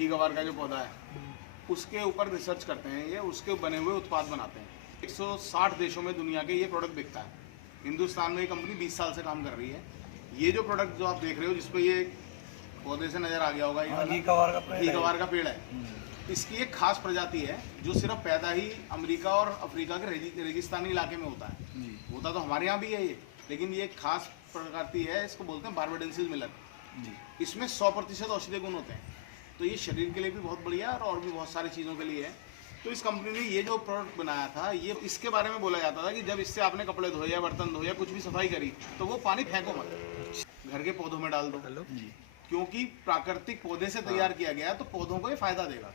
घी गवार का जो पौधा है उसके ऊपर रिसर्च करते हैं, ये उसके बने हुए उत्पाद बनाते हैं। 160 देशों में दुनिया के ये प्रोडक्ट बिकता है। हिंदुस्तान में ये कंपनी 20 साल से काम कर रही है। ये जो प्रोडक्ट जो आप देख रहे हो, जिसपे ये पौधे से नज़र आ गया होगा, ये घी गवार का पेड़ है। इसकी एक खास प्रजाति है जो सिर्फ पैदा ही अमेरिका और अफ्रीका के रेगिस्तानी इलाके में होता है। होता तो हमारे यहाँ भी है ये, लेकिन ये एक खास प्रजाति है, इसको बोलते हैं बारबाडेंसिस मिलेट। इसमें 100% औषधीय गुण होते हैं, तो ये शरीर के लिए भी बहुत बढ़िया है और भी बहुत सारी चीज़ों के लिए है। तो इस कंपनी ने ये जो प्रोडक्ट बनाया था, ये इसके बारे में बोला जाता था कि जब इससे आपने कपड़े धोए या बर्तन धोए या कुछ भी सफाई करी तो वो पानी फेंको मत, घर के पौधों में डाल दो, क्योंकि प्राकृतिक पौधे से तैयार किया गया तो पौधों को ये फायदा देगा।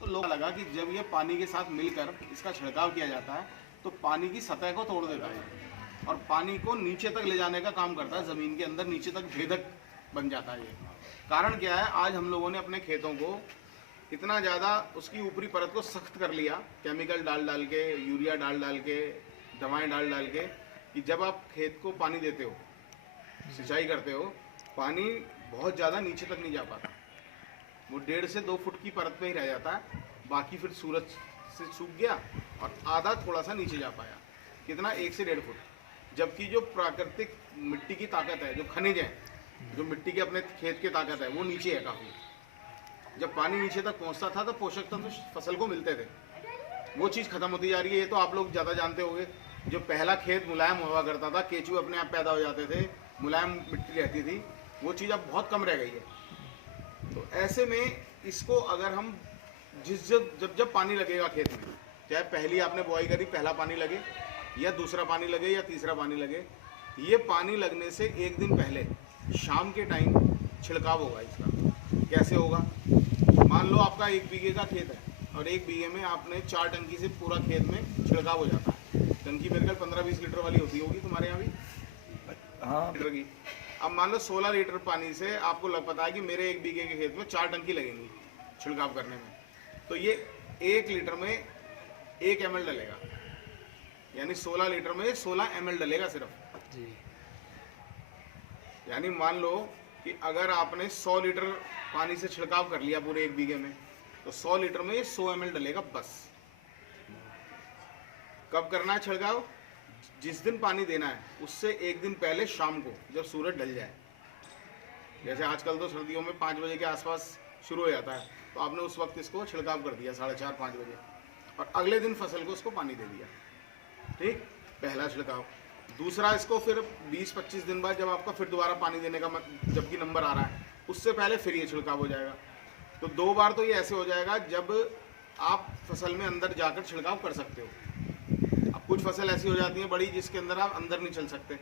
तो लोगों को लगा कि जब ये पानी के साथ मिलकर इसका छिड़काव किया जाता है तो पानी की सतह को तोड़ देता है और पानी को नीचे तक ले जाने का काम करता है, ज़मीन के अंदर नीचे तक भेदक बन जाता है। ये कारण क्या है, आज हम लोगों ने अपने खेतों को इतना ज़्यादा उसकी ऊपरी परत को सख्त कर लिया, केमिकल डाल डाल के, यूरिया डाल डाल के, दवाएं डाल डाल के, कि जब आप खेत को पानी देते हो, सिंचाई करते हो, पानी बहुत ज़्यादा नीचे तक नहीं जा पाता। वो 1.5 से 2 फुट की परत पे ही रह जाता है, बाकी फिर सूरज से सूख गया और आधा थोड़ा सा नीचे जा पाया। कितना? 1 से 1.5 फुट। जबकि जो प्राकृतिक मिट्टी की ताकत है, जो खनिज है, जो मिट्टी के अपने खेत की ताकत है, वो नीचे है काफ़ी। जब पानी नीचे तक पहुंचता था तो पोषक तत्व फसल को मिलते थे, वो चीज़ खत्म होती जा रही है। ये तो आप लोग ज़्यादा जानते होंगे, जो पहला खेत मुलायम हुआ करता था, केचुए अपने आप पैदा हो जाते थे, मुलायम मिट्टी रहती थी, वो चीज़ अब बहुत कम रह गई है। तो ऐसे में इसको अगर हम जब पानी लगेगा खेत में, चाहे पहली आपने बुआई करी, पहला पानी लगे या दूसरा पानी लगे या तीसरा पानी लगे, ये पानी लगने से 1 दिन पहले शाम के टाइम छिड़काव होगा इसका। कैसे होगा? मान लो आपका 1 बीघे का खेत है और 1 बीघे में आपने 4 टंकी से पूरा खेत में छिड़काव हो जाता है। टंकी मेरे ख्याल 15-20 लीटर वाली होती होगी तुम्हारे यहाँ भी, हाँ, लीटर की। अब मान लो 16 लीटर पानी से आपको पता है कि मेरे 1 बीघे के खेत में 4 टंकी लगेंगी छिड़काव करने में, तो ये 1 लीटर में 1 ml डलेगा, यानी 16 लीटर में 16 ml डलेगा सिर्फ जी। यानी मान लो कि अगर आपने 100 लीटर पानी से छिड़काव कर लिया पूरे 1 बीघे में, तो 100 लीटर में 100 ml डलेगा बस। कब करना है छिड़काव? जिस दिन पानी देना है उससे 1 दिन पहले शाम को, जब सूरज ढल जाए। जैसे आजकल तो सर्दियों में 5 बजे के आसपास शुरू हो जाता है, तो आपने उस वक्त इसको छिड़काव कर दिया 4:30-5 बजे, और अगले दिन फसल को उसको पानी दे दिया। ठीक, पहला छिड़काव। दूसरा, इसको फिर 20-25 दिन बाद जब आपका फिर दोबारा पानी देने का जबकि नंबर आ रहा है, उससे पहले फिर ये छिड़काव हो जाएगा। तो 2 बार तो ये ऐसे हो जाएगा जब आप फसल में अंदर जाकर छिड़काव कर सकते हो। अब कुछ फसल ऐसी हो जाती है बड़ी, जिसके अंदर आप अंदर नहीं चल सकते,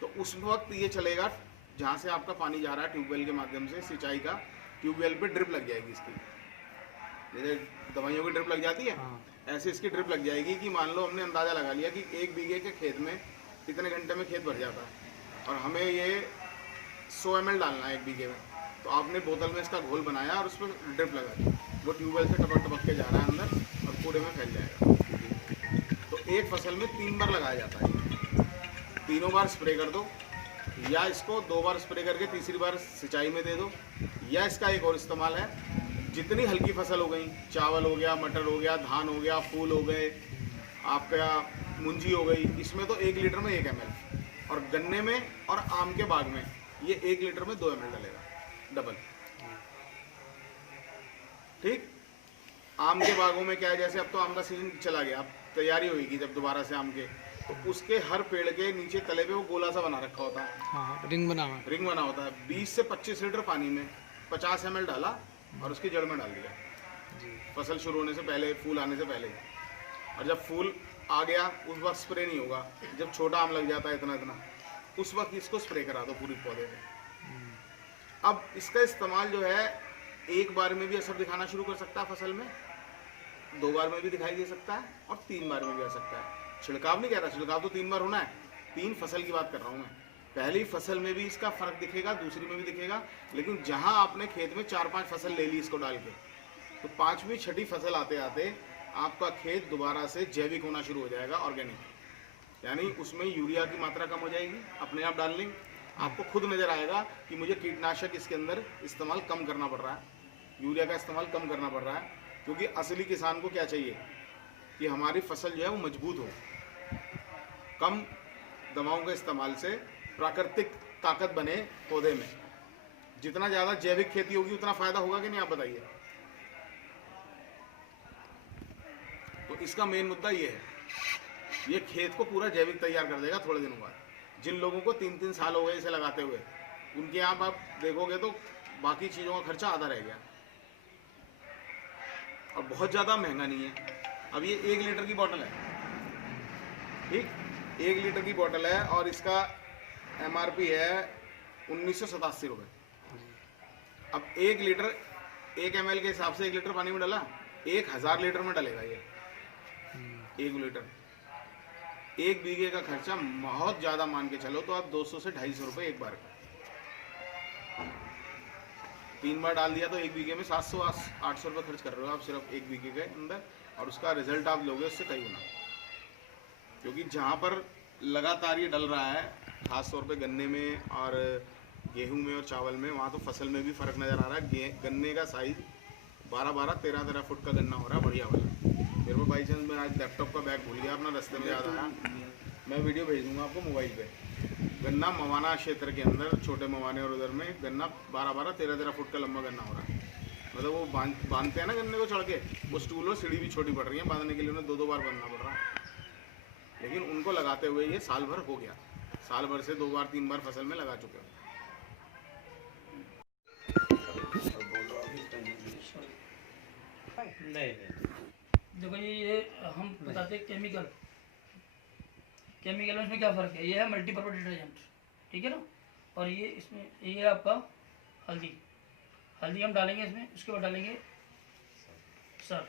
तो उस वक्त ये चलेगा जहाँ से आपका पानी जा रहा है ट्यूबवेल के माध्यम से, सिंचाई का, ट्यूबवेल पे ड्रिप लग जाएगी इसकी। जैसे दवाइयों की ड्रिप लग जाती है, ऐसे इसकी ड्रिप लग जाएगी कि मान लो हमने अंदाज़ा लगा लिया कि 1 बीघे के खेत में इतने घंटे में खेत भर जाता है और हमें ये 100 ml डालना है 1 बीघे में, तो आपने बोतल में इसका घोल बनाया और उस पर ड्रिप लगा दी, वो ट्यूबवेल से टपक के जा रहा है अंदर और कूड़े में फैल जाएगा। तो एक फसल में 3 बार लगाया जाता है, तीनों बार स्प्रे कर दो, या इसको 2 बार स्प्रे करके तीसरी बार सिंचाई में दे दो। या इसका एक और इस्तेमाल है, जितनी हल्की फसल हो गई, चावल हो गया, मटर हो गया, धान हो गया, फूल हो गए, आपका मुंजी हो गई, इसमें तो 1 लीटर में 1 ml, और गन्ने में और आम के बाग में ये 1 लीटर में 2 ml डलेगा, डबल। ठीक, आम के बागों में क्या है, जैसे अब तो आम का सीजन चला गया, अब तैयारी होगी जब दोबारा से आम के, तो उसके हर पेड़ के नीचे तले पे वो गोला सा बना रखा होता है, हाँ, रिंग बना होता है। 20 से 25 लीटर पानी में 50 ml डाला और उसकी जड़ में डाल दिया फसल शुरू होने से पहले, फूल आने से पहले। और जब फूल आ गया उस वक्त स्प्रे नहीं होगा, जब छोटा आम लग जाता है इतना इतना, उस वक्त इसको स्प्रे करा दो पूरी पौधे में। अब इसका इस्तेमाल जो है 1 बार में भी असर दिखाना शुरू कर सकता है फसल में, 2 बार में भी दिखाई दे सकता है और 3 बार में भी आ सकता है। छिड़काव नहीं कह रहा, छिड़काव तो 3 बार होना है, 3 फसल की बात कर रहा हूँ मैं। पहली फसल में भी इसका फर्क दिखेगा, दूसरी में भी दिखेगा, लेकिन जहाँ आपने खेत में 4-5 फसल ले ली इसको डाल के, तो 5वीं 6ठी फसल आते आते आपका खेत दोबारा से जैविक होना शुरू हो जाएगा, ऑर्गेनिक। यानी उसमें यूरिया की मात्रा कम हो जाएगी, अपने आप डालने आपको खुद नज़र आएगा कि मुझे कीटनाशक इसके अंदर इस्तेमाल कम करना पड़ रहा है। यूरिया का इस्तेमाल कम करना पड़ रहा है, क्योंकि असली किसान को क्या चाहिए कि हमारी फसल जो है वो मजबूत हो, कम दवाओं के इस्तेमाल से प्राकृतिक ताकत बने पौधे में। जितना ज़्यादा जैविक खेती होगी उतना फ़ायदा होगा कि नहीं, आप बताइए। तो इसका मेन मुद्दा ये है, ये खेत को पूरा जैविक तैयार कर देगा थोड़े दिनों बाद। जिन लोगों को 3-3 साल हो गए इसे लगाते हुए, उनके यहाँ आप देखोगे तो बाकी चीज़ों का खर्चा आधा रह गया और बहुत ज़्यादा महंगा नहीं है। अब ये 1 लीटर की बोतल है, ठीक, 1 लीटर की बोतल है और इसका MRP है 1987 रुपये। अब 1 लीटर 1 ml के हिसाब से 1 लीटर पानी में डाला, 1000 लीटर में डलेगा ये 1 लीटर। 1 बीघे का खर्चा बहुत ज़्यादा मान के चलो तो आप 200 से 250 रुपये एक बार का, 3 बार डाल दिया तो 1 बीघे में 700-800 रुपये खर्च कर रहे हो आप सिर्फ 1 बीघे के अंदर, और उसका रिजल्ट आप लोगे उससे कई गुना। क्योंकि जहाँ पर लगातार ये डल रहा है, खास तौर पे गन्ने में और गेहूं में और चावल में, वहाँ तो फसल में भी फ़र्क नज़र आ रहा है। गन्ने का साइज़ 12-12, 13-13 फुट का गन्ना हो रहा है, बढ़िया वाला। मेरे को बाई चांस मैं आज लैपटॉप का बैग भूल गया अपना, रास्ते में याद आया, मैं वीडियो भेज दूँगा आपको मोबाइल पे। गन्ना मवाना क्षेत्र के अंदर, छोटे मवाने और उधर में गन्ना 12-12, 13-13 फुट का लंबा गन्ना हो रहा है। मतलब वो बांधते हैं ना गन्ने को चढ़ के, वो स्टूल और सीढ़ी भी छोटी पड़ रही है बांधने के लिए, उन्हें 2-2 बार बांधना पड़ रहा है। लेकिन उनको लगाते हुए ये साल भर हो गया, साल भर से 2 बार 3 बार फसल में लगा चुके हैं। नहीं देखो ये हम बताते हैं केमिकल में इसमें क्या फ़र्क है। ये है मल्टीपर्पज़ डिटर्जेंट, ठीक है ना। और ये इसमें ये है आपका हल्दी हम डालेंगे इसमें, उसके बाद डालेंगे सर्फ।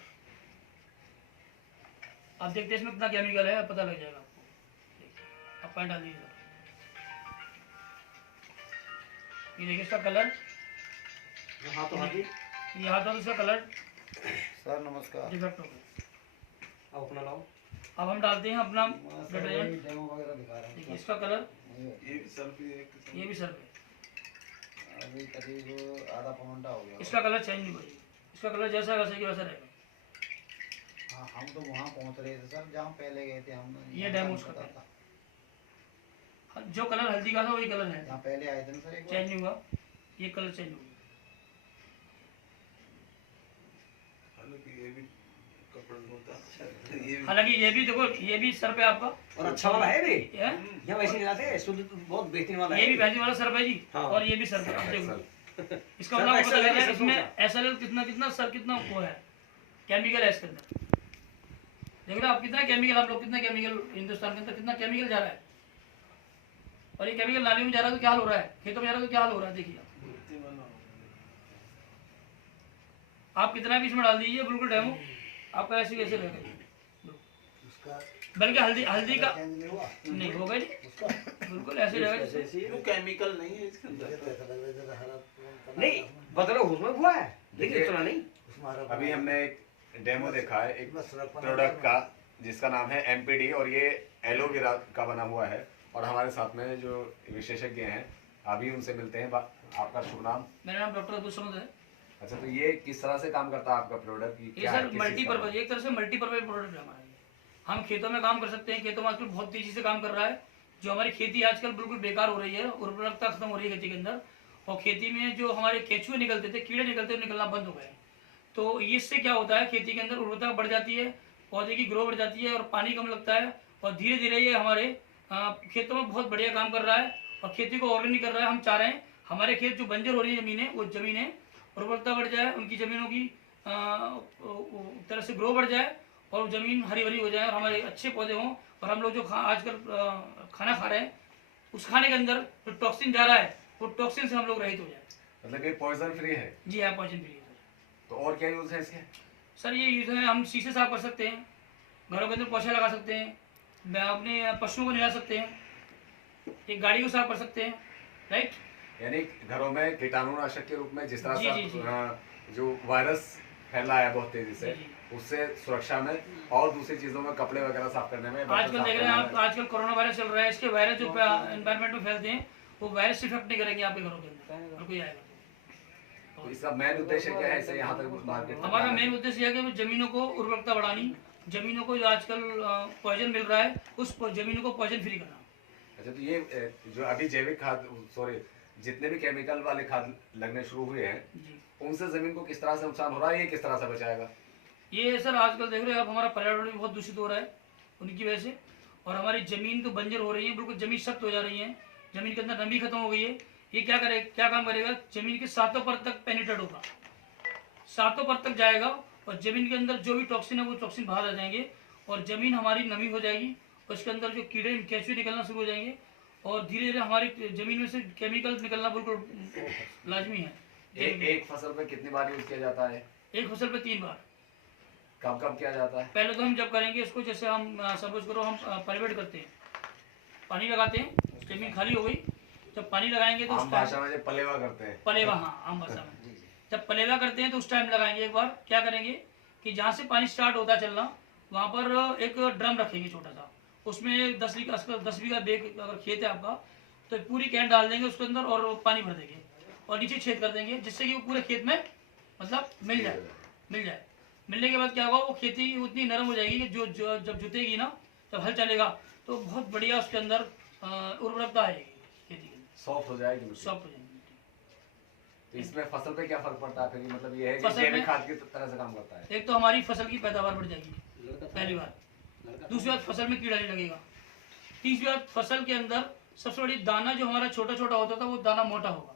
आप देखते हैं इसमें कितना केमिकल है, पता लग जाएगा आपको। आप पानी डाल दीजिए, ये देखिए इसका कलर, ये हाथ तो इसका कलर सर नमस्कार। डिफेक्ट हो गया। अब अपना लाओ। अब हम डालते हैं अपना डिटर्जेंट, डेमो वगैरह दिखा रहे देखिए इसका कलर, हैं। ये भी सर्फ है। अभी करीब आधा पौंडा हो गया। इसका कलर चेंज नहीं करिए, इसका कलर जैसा है वैसा की वैसा रहेगा। हाँ हम तो वहाँ पहुँच रहे थे सर जहाँ पहले गए थे हम। ये डेमो उसका था, जो कलर हल्दी का था वही कलर है, जहाँ पहले आए थे ना सर एक बार। चेंज नहीं हुआ, ये कलर चेंज हो गया। हालांकि ये भी देखो, ये भी सर पे आपका और अच्छा वाला है भी, ये यहाँ वैसे नहीं लाते, शुद्ध बहुत बेहतरीन वाला है। भी भैंसी वाला सर पे जी, हाँ। और ये भी सर पे। आप देखो इसका सर मतलब पे पता XL लग रहा है है, इसमें एसएलएल कितना सर कितना वो है, केमिकल है इसके अंदर। देख रहे हो आप कितना केमिकल, हम लोग कितना केमिकल हिंदुस्तान के अंदर कितना केमिकल जा रहा है। और ये केमिकल नालियों में जा रहा है तो क्या हाल हो रहा है, खेतों में जा रहा है तो क्या हाल हो रहा है। देखिए आप कितना भी इसमें डाल दीजिए, बिल्कुल डेमो आपका ऐसे वैसे रहेगा। बल्कि हल्दी का नहीं होगा जी, बिल्कुल ऐसे रहेगा। वो केमिकल नहीं है इसके अंदर। नहीं बदलो उसमें हुआ है, लेकिन इतना नहीं। अभी हमने एक डेमो देखा है एक प्रोडक्ट का जिसका नाम है MPD, और ये एलोवेरा का बना हुआ है। और हमारे साथ में जो विशेषज्ञ हैं अभी उनसे मिलते हैं। आपका शुभ नाम? मेरा नाम डॉक्टर अब्दुल समद है। अच्छा, तो ये किस तरह से काम करता है आपका प्रोडक्ट? ये सर मल्टीपर्पज, एक तरह से मल्टीपर्पज प्रोडक्ट है हमारा। हम खेतों में काम कर सकते हैं, खेतों में आजकल बहुत तेजी से काम कर रहा है। जो हमारी खेती आजकल बिल्कुल बेकार हो रही है, उर्वरकता खत्म हो रही है खेती के अंदर, और खेती में जो हमारे केंचुए निकलते थे, कीड़े निकलते थे, निकलना बंद हो गए। तो इससे क्या होता है, खेती के अंदर उर्वरकता बढ़ जाती है, पौधे की ग्रो बढ़ जाती है, और पानी कम लगता है, और धीरे धीरे ये हमारे खेतों में बहुत बढ़िया काम कर रहा है और खेती को ऑर्गेनिक कर रहा है। हम चाह रहे हैं हमारे खेत जो बंजर हो रही है ज़मीनें, वो ज़मीनें उर्वरकता बढ़ जाए, उनकी ज़मीनों की तरह से ग्रो बढ़ जाए और ज़मीन हरी भरी हो जाए, और हमारे अच्छे पौधे हों, और हम लोग जो आजकल खाना खा रहे हैं उस खाने के अंदर जो टॉक्सिन जा रहा है वो टॉक्सिन से हम लोग रहित हो जाए। मतलब ये पॉइजन फ्री है? जी हाँ, पॉइजन फ्री है। तो और क्या यूज़ है इसके? सर ये यूज़ है, हम शीशे साफ कर सकते हैं, घरों के अंदर पोछा लगा सकते हैं, अपने पशुओं को नहला सकते हैं, एक गाड़ी को साफ कर सकते हैं, राइट। यानी घरों में कीटाणुनाशक के रूप में जिस तरह जी, से जो वायरस फैला है बहुत तेजी से, उससे सुरक्षा में और दूसरी चीजों में कपड़े वगैरह साफ करने में। आजकल देख रहे हैं आप, आजकल कोरोना वायरस चल रहा है, इसके वायरस जो एनवायरनमेंट में फैलते हैं वो वायरस इफेक्ट नहीं करेंगे आपके घरों के अंदर, और कोई आएगा तो इसका मेन उद्देश्य क्या है, इसे यहाँ तक मार्केट हमारा मेन उद्देश्य है कि जमीनों को उर्वरकता बढ़ानी, जमीनों को जो आजकल पॉइजन मिल रहा है उस जमीनों को पॉइजन फ्री करना। अच्छा, तो ये जो अभी जैविक खाद, सॉरी, जितने भी केमिकल वाले खाद लगने शुरू हुए हैं जी, उनसे जमीन को किस तरह से नुकसान हो रहा है, ये किस तरह से बचाएगा? ये सर आजकल देख रहे हो आप, हमारा पर्यावरण भी बहुत दूषित हो रहा है उनकी वजह से, और हमारी जमीन तो बंजर हो रही है, बिल्कुल जमीन सख्त हो जा रही है, जमीन के अंदर नमी खत्म हो गई है। ये क्या काम करेगा, जमीन के सातों परत तक पेनिट्रेट होगा, सातों परत तक जाएगा और जमीन के अंदर जो भी टॉक्सिन है वो टॉक्सिन बाहर आ जाएंगे और जमीन हमारी नमी हो जाएगी और उसके अंदर जो कीड़े केंचुए निकलना शुरू हो जाएंगे और धीरे धीरे हमारी जमीन में से केमिकल निकलना बिल्कुल लाजमी है। एक फसल में कितनी बार यूज किया जाता है? एक फसल पे 3 बार। कब कब किया जाता है? पहले तो हम जब करेंगे इसको, जैसे हम सपोज करो हम पलवेट करते हैं, पानी लगाते हैं, जमीन खाली हो गई, जब पानी लगाएंगे तो आम भाषा में पलेवा करते हैं। पलेवा, हाँ आम भाषा में जब पलेवा करते हैं तो उस टाइम लगाएंगे। एक बार क्या करेंगे कि जहाँ से पानी स्टार्ट होता है चलना वहाँ पर एक ड्रम रखेंगे छोटा सा, उसमें 10 बीघा बेग अगर खेत है आपका तो पूरी कैन डाल देंगे उसके अंदर और पानी भर देंगे और नीचे छेद कर देंगे जिससे कि वो पूरे खेत में मतलब मिल जाए। मिलने के बाद क्या होगा, वो खेती उतनी नरम हो जाएगी कि जो जब जुतेगी ना, जब हल चलेगा तो बहुत बढ़िया उसके अंदर उर्वरकता आएगी, खेती के सॉफ्ट हो जाएगी मिट्टी। सॉफ्ट हो जाएगी। तो इसमें फसल पे क्या फर्क पड़ता है फिर? मतलब ये है कि फसल जैविक में- खाद की तरह से काम करता है। एक तो हमारी फसल की पैदावार बढ़ जाएगी पहली बात, दूसरी बात फसल में कीड़ा नहीं लगेगा, तीसरी बात फसल के अंदर सबसे बड़ी दाना जो हमारा छोटा छोटा होता था वो दाना मोटा होगा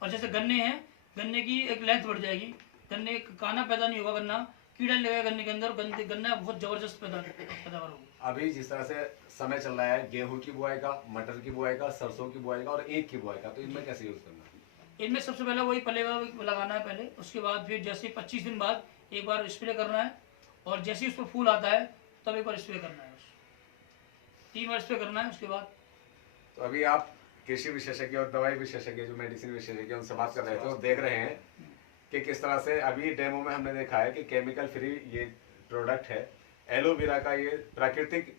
और जैसे गन्ने हैं, गन्ने की एक लेंथ बढ़ जाएगी, गन्ने काना पैदा नहीं होगा, गन्ना कीड़ा नहीं लगेगा गन्ने के अंदर, गन्ना बहुत जबरदस्त पैदावार होगी। अभी जिस तरह से समय चल रहा है गेहूं की बुआई का, मटर की बुआई का, सरसों की बुआई का और ईख की बुआई का, तो इनमें कैसे यूज करना है? इनमें सबसे पहले वही पलेवा लगाना है पहले, उसके बाद फिर जैसे 25 दिन बाद एक बार स्प्रे करना है और जैसे ही उस पर फूल आता है तब एक बार स्प्रे करना है, 3 बार स्प्रे करना है उसके बाद। तो अभी आप कृषि विशेषज्ञ और दवाई विशेषज्ञ, जो मेडिसिन विशेषज्ञ, उनसे बात कर रहे थे और देख रहे हैं कि किस तरह से अभी डेमो में हमने देखा है कि केमिकल फ्री ये प्रोडक्ट है, एलोवेरा का, ये प्राकृतिक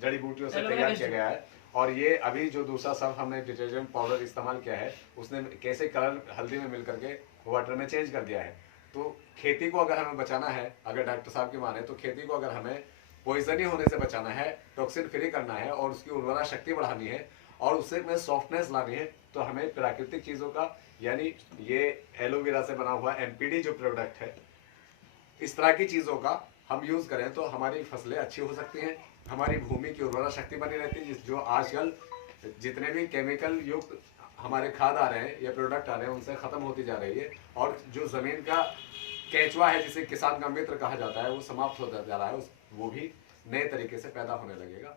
जड़ी बूटियों से एलोवेरा तैयार बेस्ड किया गया है। और ये अभी जो दूसरा सर्फ हमने डिटर्जेंट पाउडर इस्तेमाल किया है उसने कैसे कलर हल्दी में मिल करके वाटर में चेंज कर दिया है। तो खेती को अगर हमें बचाना है, अगर डॉक्टर साहब की माने तो खेती को अगर हमें पॉइजनी होने से बचाना है, टॉक्सिन फ्री करना है और उसकी उर्वरा शक्ति बढ़ानी है और उससे में सॉफ्टनेस लानी है, तो हमें प्राकृतिक चीज़ों का, यानी ये एलोवेरा से बना हुआ MPD जो प्रोडक्ट है, इस तरह की चीज़ों का हम यूज़ करें तो हमारी फसलें अच्छी हो सकती हैं, हमारी भूमि की उर्वरा शक्ति बनी रहती है। जो आजकल जितने भी केमिकल युक्त हमारे खाद आ रहे हैं या प्रोडक्ट आ रहे हैं उनसे ख़त्म होती जा रही है और जो ज़मीन का केंचुआ है जिसे किसान का मित्र कहा जाता है वो समाप्त होता जा रहा है, वो भी नए तरीके से पैदा होने लगेगा।